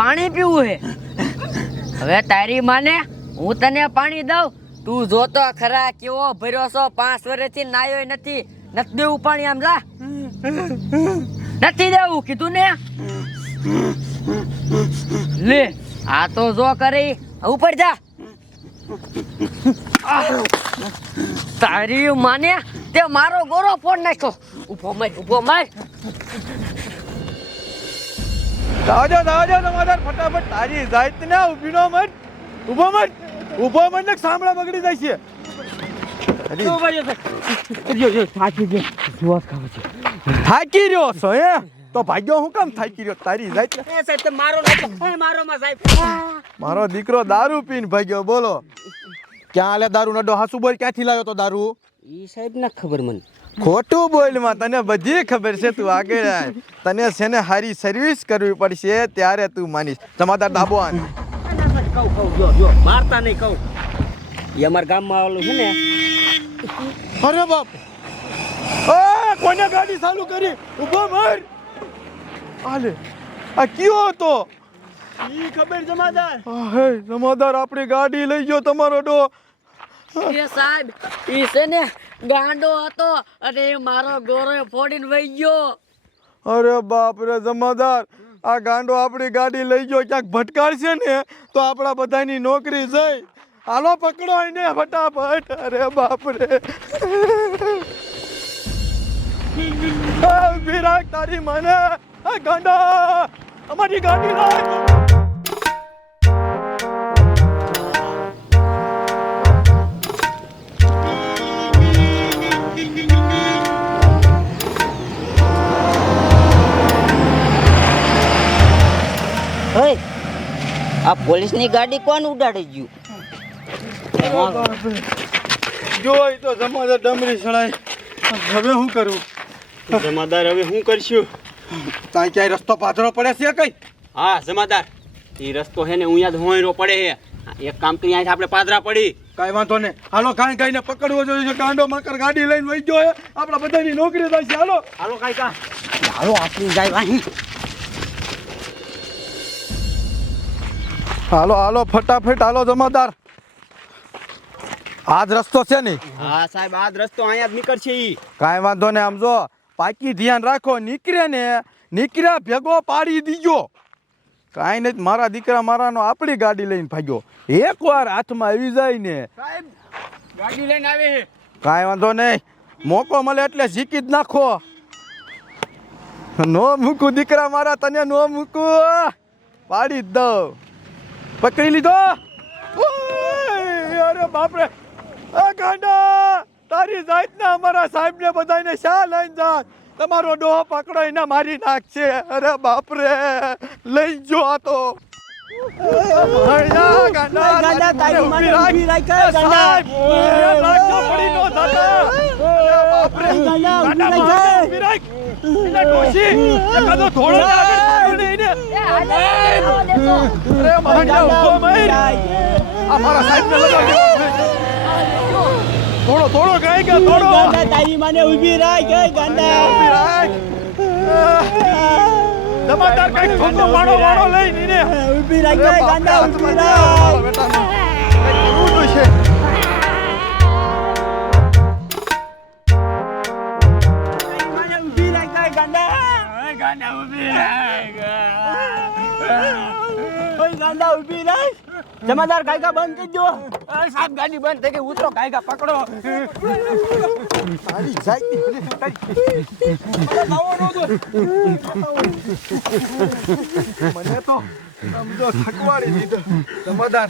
પાણી પીવું હે? હવે તારી માને હું તને પાણી દઉં. તું જોતો ખરા કેવો ભર્યો છો? પાંચ વર્ષથી નાયો નથી. નથી દેવું પાણી આમ જા નથી દેવું, કીધું ને? લે, આ તો જો કરી, ઉપર જા. તારી માને તે મારો ગોરો ફોડ નાખ્યો. ઊભો માર ઊભો માર. દાવજો તાજો તમારે ફટાફટ તારી જાત ને ઊભી નો મત ઊભો મત ઊભો મત ને સાંભળા બગડી જાય છે. થાકી રહ્યો છો હે? તો ભાગ્યો હું કામ થાકી રહ્યો? તારી જાત મારો દીકરો દારૂ પીને ભાગ્યો બોલો. ક્યાં આલે દારૂ? નડો હાસુ બોલ ક્યાંથી લાવ્યો તો દારૂ? ઈ સાહેબ ના ખબર મને. ખોટું બોલમાં તને બધી ખબર છે તું આગળ આય. તને છે ને હારી સર્વિસ કરવી પડશે ત્યારે તું માનીશ. જમાદાર દાબો આન કહું કહું જો જો મારતા નહીં કહું એ અમારા ગામમાં આવેલું છે ને. અરે બાપ. ઓ કોને ગાડી ચાલુ કરી. ઊભો મર. આલે. આ કયો હતો? ઈ ખબર જમાદાર. હે જમાદાર આપણી ગાડી લઈ ગયો તમારો ડો. એ સાહેબ ઈ છે ને ગાંડો હતો અને એ મારો ગોરો ફોડીને વહી ગયો. અરે બાપ રે, જમાદાર. આ ગાંડો આપણી ગાડી લઈ ગયો, ક્યાંક ભટકાડશે ને, તો આપણા બધાની નોકરી જઈ. હાલો, પકડો એને ફટાફટ. અરે બાપ રે. રાખ તારી મને. ગાંડા, અમારી ગાડી લાય આ પોલીસની ગાડી કોણ ઉડાડી ગયું? જોઈ તો જમાદાર ડમરી સળાય. હવે શું કરું? જમાદાર હવે શું કરશું? તાઈ ક્યાંય રસ્તો પાથરો પડે છે કઈ? હા જમાદાર. એ રસ્તો હે ને ઉયા હોયરો પડે હે એક કામ કરી અહીંયા આપણે પાદરા પડી. કાંઈ વાંધો નહીં. હાલો કાંઈ કાંઈ ને પકડવો જોઈએ કાંડો ગાંડો માકર ગાડી લઈને વહી ગયો આપણા બધાની નોકરી થાય છે. હાલો. હાલો કાઈ કા. હાલો આપણી જાય અહીં હાલો હાલો ફટાફટ હાલો જમાદાર. આજ રસ્તો છે ને હા સાહેબ આ રસ્તો અહીંયા જ નીકળશે ઈ. કાંઈ વાંધો ને આમ જો પાકી ધ્યાન રાખો નીકળે ને નીકળ્યા ભેગો પાડી દીજો. કાંઈ નહીં મારા દીકરા મારાનો આપણી ગાડી લઈને ભાગ્યો. એક વાર હાથમાં આવી જાય ને. સાહેબ ગાડી લઈને આવે કાંઈ વાંધો નહીં મોકો મળે એટલે શીખી જ નાખો. નો મૂકું દીકરા મારા તને નો મૂકું. પાડી જ દઉં. પકડી લીધો. અરે બાપરે. આ ગાંડા તારી જાતના અમારા સાહેબને બધાને શા લઈને જા તમારો ડોહો પકડો એને મારી નાખશે. અરે બાપરે લઈ જો આ તો. થોડો ને આગળ પડ્યો ને એને. અરે માંડ્યા, ઊભો મર. આ મારા જોઈશે. ઓય ગાંડા ઊભી રાખ જમાદાર કાયકા બંધ કરી દો. સાહેબ ગાડી બંધ થઈ ગઈ. ઉતરો કાયગા પકડો. તારી જાતની. મને તો આમ જો થકવાડી દીધો. જમાદાર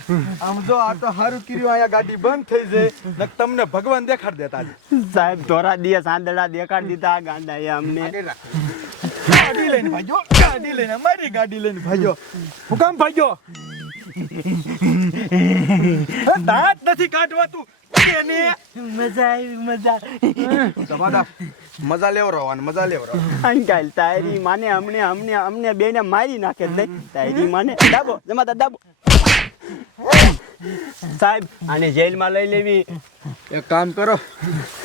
આમ આ તો સારું કર્યું અહીંયા ગાડી બંધ થઈ જાય. તમને ભગવાન દેખાડ દેતા સાહેબ ધોરા દિયા સાંદડા દેખાડ દીધા આ ગાંડા એ અમને. ગાડી લઈને ભાગ્યો. ગાડી લઈને મારી ગાડી લઈને ભાગ્યો. હું કામ ભાગ્યો. એ દાંત નથી કાઢવાતું. એને. મજા આવી મજા. જમાદાર મજા લેવો રહેવાનું મજા લેવો રહેવાનું અંકાલ તારી માને અમને અમને અમને બેને મારી નાખે નહીં તારી માને. દાબો જમાદાર દાબો. સાહેબ આને જેલમાં લઈ લેવી. એક કામ કરો.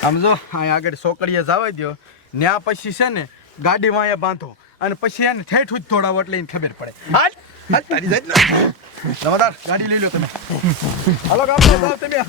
સમજો અહીંયા આગળ સોકડીએ જવા દો ન્યા પછી છે ને ગાડીમાં અહીંયા બાંધો. અને પછી એને ઠેઠ જ થોડા એટલે એને ખબર પડે. હાલ. હાલ તારી જાત ને જમાદાર ગાડી લઈ લો તમે. હાલો ગામ તમે.